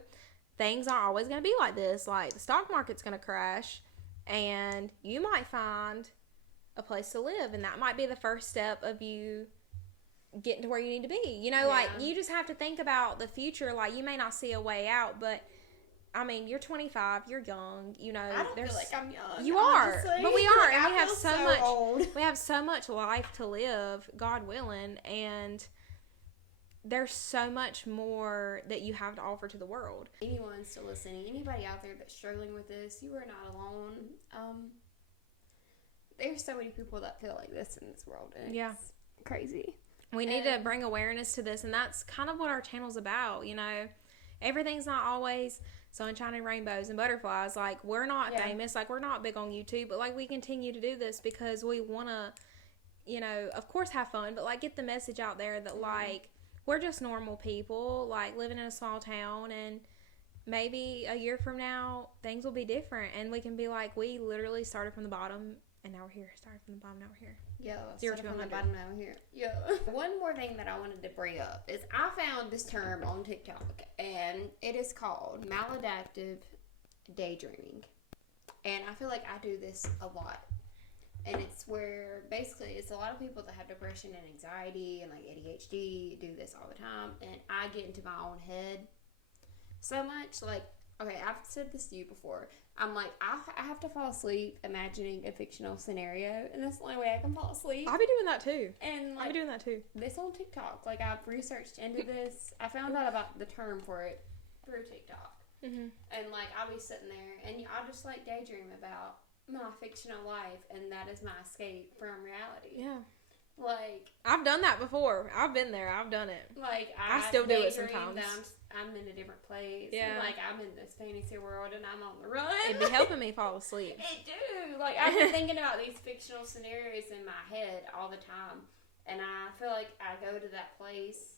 things aren't always going to be like this. Like, the stock market's going to crash, and you might find a place to live, and that might be the first step of you getting to where you need to be. You know, like, you just have to think about the future. Like, you may not see a way out, but I mean, you're 25, you're young, you know. I don't feel like I'm young. You are, but we are, and we have so much. Old. We have so much life to live, God willing, and there's so much more that you have to offer to the world. Anyone still listening, anybody out there that's struggling with this, you are not alone. There's so many people that feel like this in this world, and it's crazy. We need to bring awareness to this, and that's kind of what our channel's about, you know. Everything's not always sunshine and rainbows and butterflies. Like, we're not famous. Like, we're not big on YouTube. But, like, we continue to do this because we want to, you know, of course have fun. But, like, get the message out there that, like, we're just normal people, like, living in a small town. And maybe a year from now, things will be different. And we can be like, we literally started from the bottom, and now we're here. Started from the bottom, now we're here. Yeah, 0 to 100. Bottom, now we're here. Yeah. One more thing that I wanted to bring up is I found this term on TikTok, and it is called Maladaptive Daydreaming. And I feel like I do this a lot. And it's where, basically, it's a lot of people that have depression and anxiety and, like, ADHD do this all the time. And I get into my own head so much. Like, okay, I've said this to you before. I'm like, I have to fall asleep imagining a fictional scenario. And that's the only way I can fall asleep. I be doing that, too. And, like, I be doing that, too. This on TikTok. Like, I've researched into this. I found out about the term for it through TikTok. Mm-hmm. And, like, I'll be sitting there, and I'll just, like, daydream about my fictional life, and that is my escape from reality. Yeah. Like, I've done that before. I've been there. I've done it. Like, I still do it daydream sometimes. that I'm in a different place. Yeah. And, like, I'm in this fantasy world, and I'm on the run. It'd be helping me fall asleep. It do. Like, I've been thinking about these fictional scenarios in my head all the time, and I feel like I go to that place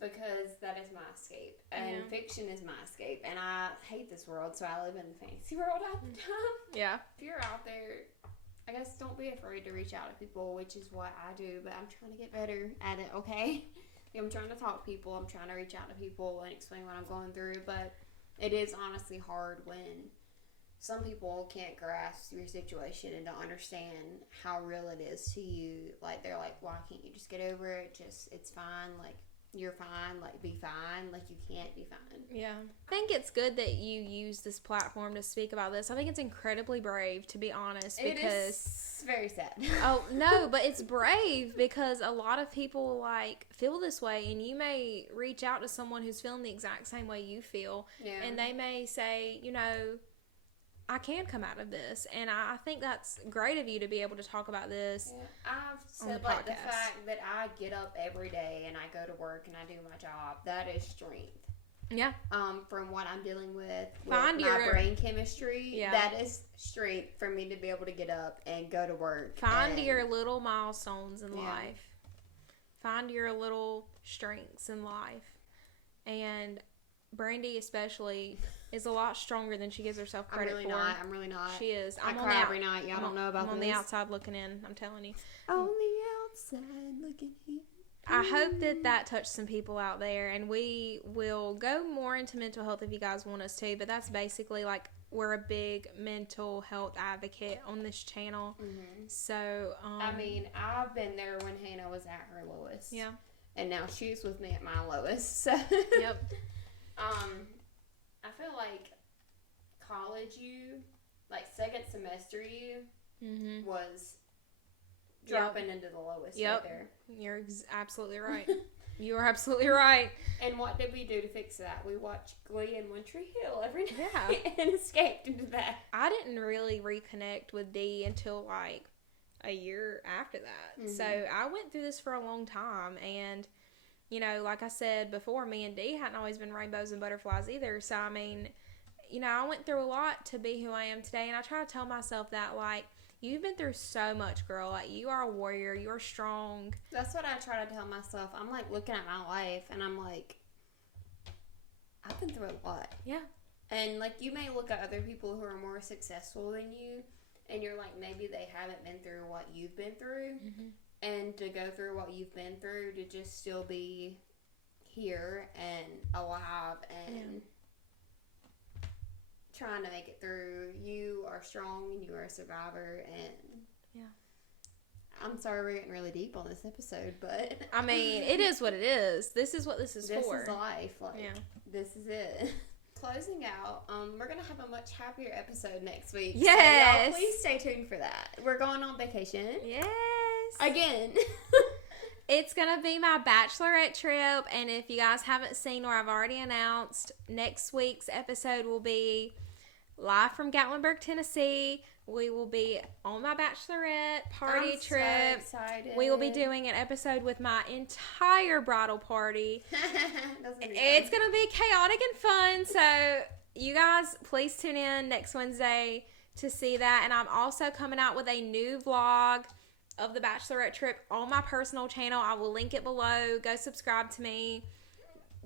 because that is my escape. And fiction is my escape. And I hate this world, so I live in the fantasy world all the time. Yeah. If you're out there, I guess don't be afraid to reach out to people, which is what I do. But I'm trying to get better at it, okay? I'm trying to talk to people. I'm trying to reach out to people and explain what I'm going through. But it is honestly hard when some people can't grasp your situation and don't understand how real it is to you. Like, they're like, why can't you just get over it? It's fine. Like, you're fine, like, be fine, like, you can't be fine. Yeah. I think it's good that you use this platform to speak about this. I think it's incredibly brave, to be honest, because... It is very sad. Oh, no, but it's brave because a lot of people, like, feel this way, and you may reach out to someone who's feeling the exact same way you feel, and they may say, you know, I can come out of this, and I think that's great of you to be able to talk about this. Yeah. I've said, like, the fact that I get up every day and I go to work and I do my job, that is strength. Yeah. From what I'm dealing with Find my your brain chemistry, that is strength for me to be able to get up and go to work. Find your little milestones in life. Find your little strengths in life. And Brandy especially is a lot stronger than she gives herself credit for. I'm really not. She is. I cry every night. Y'all don't know about this. I'm on the outside looking in. I'm telling you. On the outside looking in. I hope that touched some people out there, and we will go more into mental health if you guys want us to, but that's basically, like, we're a big mental health advocate on this channel. Mm-hmm. So, I mean, I've been there when Hannah was at her lowest. Yeah. And now she's with me at my lowest. So. Yep. I feel like college you, like second semester you, was dropping into the lowest right there. You're absolutely right. You are absolutely right. And what did we do to fix that? We watched Glee and One Tree Hill every night and escaped into that. I didn't really reconnect with Dee until like a year after that. Mm-hmm. So I went through this for a long time, and you know, like I said before, me and Dee hadn't always been rainbows and butterflies either. So, I mean, you know, I went through a lot to be who I am today. And I try to tell myself that, like, you've been through so much, girl. Like, you are a warrior. You're strong. That's what I try to tell myself. I'm, like, looking at my life, and I'm like, I've been through a lot. Yeah. And, like, you may look at other people who are more successful than you, and you're like, maybe they haven't been through what you've been through. Mm-hmm. And to go through what you've been through, to just still be here and alive and trying to make it through. You are strong and you are a survivor. And I'm sorry we're getting really deep on this episode, but I mean, it is what it is. This is what this is for. This is life. Like, this is it. Closing out, we're going to have a much happier episode next week. Yes. So y'all, please stay tuned for that. We're going on vacation. Yes. Again. It's going to be my bachelorette trip, and if you guys haven't seen or I've already announced, next week's episode will be live from Gatlinburg, Tennessee. We will be on my bachelorette party trip. So excited. We will be doing an episode with my entire bridal party. It's going to be chaotic and fun, so you guys please tune in next Wednesday to see that. And I'm also coming out with a new vlog of the bachelorette trip on my personal channel. I will link it below. Go subscribe to me.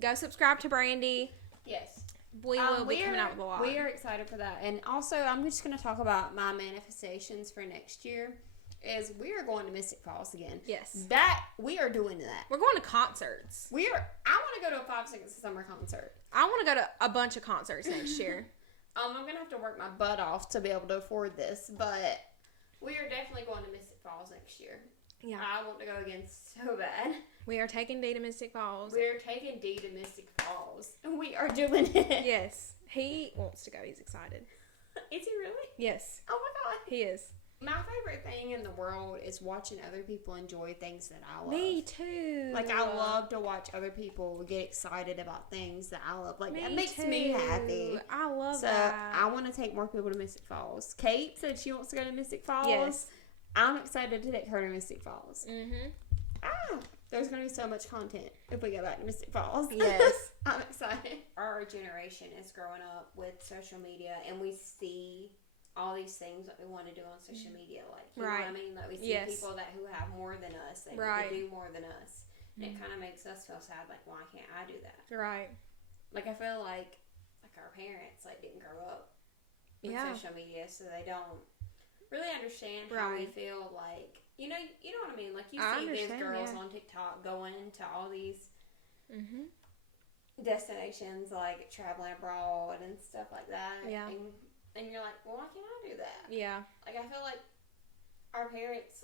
Go subscribe to Brandy. Yes. We will be coming out with a lot. We are excited for that. And also, I'm just going to talk about my manifestations for next year. Is we are going to Mystic Falls again. Yes. We are doing that. We're going to concerts. I want to go to a 5 Seconds of Summer concert. I want to go to a bunch of concerts next year. I'm going to have to work my butt off to be able to afford this, but We are definitely going to Mystic Falls next year. Yeah. I want to go again so bad. We are taking D to Mystic Falls. We're taking D to Mystic Falls. We are doing it. Yes. He wants to go. He's excited. Is he really? Yes. Oh my god. He is. My favorite thing in the world is watching other people enjoy things that I love. Me too. Like, I love to watch other people get excited about things that I love. Like, that makes too. me happy. I love so, that. I want to take more people to Mystic Falls. Kate said she wants to go to Mystic Falls. Yes. I'm excited to take her to Mystic Falls. Mm-hmm. There's going to be so much content if we go back to Mystic Falls. Yes. I'm excited. Our generation is growing up with social media, and we see all these things that we want to do on social media. Like, you know what I mean? Like, we see people who have more than us. They do more than us. And it kind of makes us feel sad. Like, why can't I do that? Right. Like, I feel like our parents, like, didn't grow up with social media, so they don't really understand how we feel. Like, you know what I mean? Like, you see these girls on TikTok going to all these destinations, like traveling abroad and stuff like that. Yeah. And you're like, well, why can't I do that? Yeah. Like, I feel like our parents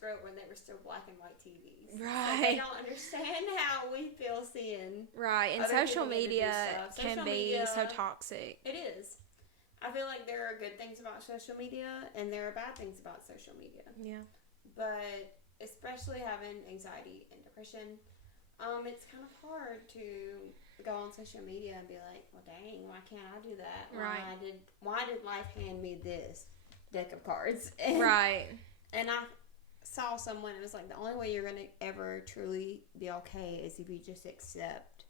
grew up when they were still black and white TVs. Right. So they don't understand how we feel seeing. Right. And social media can be so toxic. It is. I feel like there are good things about social media and there are bad things about social media. Yeah. But especially having anxiety and depression, it's kind of hard to go on social media and be like, well, dang, why can't I do that? Right. Why did life hand me this deck of cards? Right. And I saw someone, it was like, the only way you're going to ever truly be okay is if you just accept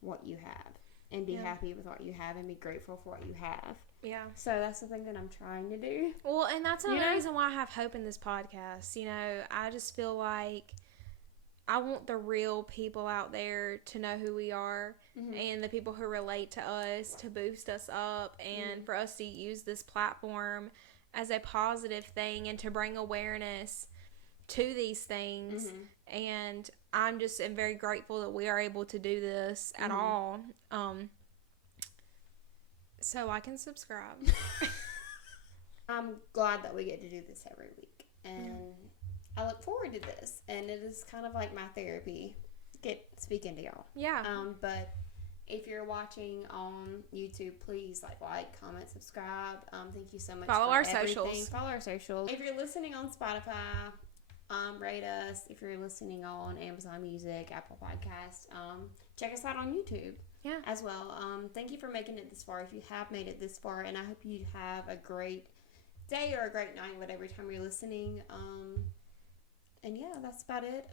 what you have and be happy with what you have and be grateful for what you have. Yeah. So that's the thing that I'm trying to do. Well, and that's another reason why I have hope in this podcast. You know, I just feel like I want the real people out there to know who we are and the people who relate to us to boost us up and for us to use this platform as a positive thing and to bring awareness to these things. And I'm very grateful that we are able to do this at all. So like and subscribe. I'm glad that we get to do this every week. And I look forward to this. And it is kind of like my therapy, speaking to y'all. Yeah. But if you're watching on YouTube, please like, comment, subscribe. Thank you so much. Follow our everything. socials. Follow our socials. If you're listening on Spotify, rate us. If you're listening on Amazon Music, Apple Podcasts, check us out on YouTube. Yeah. As well. Thank you for making it this far. If you have made it this far, and I hope you have a great day or a great night, whatever time you're listening. And yeah, that's about it.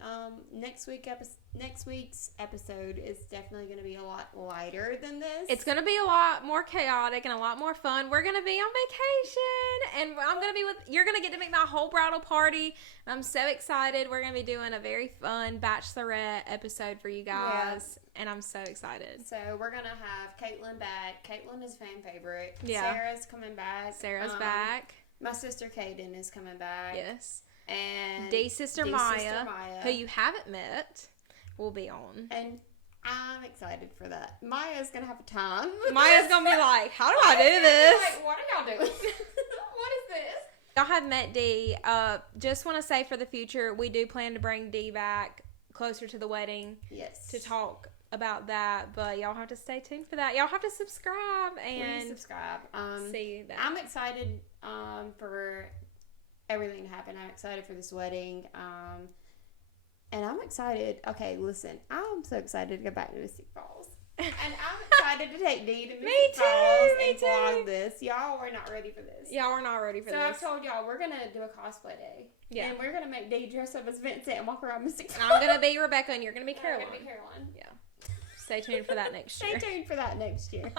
Next week's episode is definitely going to be a lot lighter than this. It's going to be a lot more chaotic and a lot more fun. We're going to be on vacation, and I'm going to be you're going to get to meet my whole bridal party. I'm so excited. We're going to be doing a very fun bachelorette episode for you guys, and I'm so excited. So we're going to have Caitlin back. Caitlin is fan favorite. Yeah. Sarah's coming back. Sarah's back. My sister Kaden is coming back. Yes. And Sister Maya, who you haven't met, will be on. And I'm excited for that. Maya's going to have a time. Maya's going to be like, how do I do this? Like, what are y'all doing? What is this? Y'all have met Dee. Just want to say for the future, we do plan to bring Dee back closer to the wedding. Yes. To talk about that, but y'all have to stay tuned for that. Y'all have to subscribe and please subscribe. See that. I'm excited for everything to happen. I'm excited for this wedding. And I'm excited. Okay, listen. I'm so excited to go back to Mystic Falls. And I'm excited to take Dee to Mystic Falls and vlog this. Y'all were not ready for this. Y'all were not ready for this. So I've told y'all we're going to do a cosplay day. Yeah. And we're going to make Dee dress up as Vincent and walk around Mystic Falls. I'm going to be Rebecca and you're going to be Caroline. I'm going to be Caroline. Yeah. Stay tuned for that next year. Stay tuned for that next year.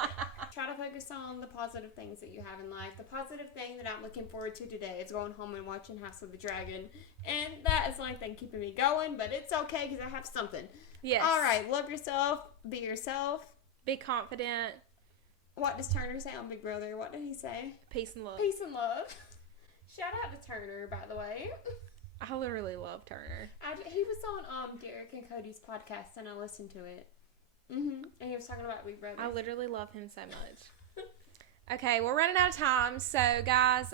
Try to focus on the positive things that you have in life. The positive thing that I'm looking forward to today is going home and watching House of the Dragon. And that is the only thing keeping me going, but it's okay because I have something. Yes. All right. Love yourself. Be yourself. Be confident. What does Turner say on Big Brother? What did he say? Peace and love. Peace and love. Shout out to Turner, by the way. I literally love Turner. He was on Derek and Cody's podcast, and I listened to it. And he was talking about Big Brother. I literally love him so much. Okay, we're running out of time. So, guys,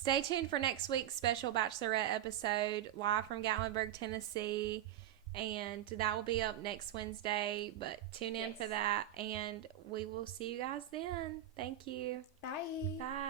Stay tuned for next week's special Bachelorette episode, live from Gatlinburg, Tennessee. And that will be up next Wednesday. But tune in for that. And we will see you guys then. Thank you. Bye. Bye.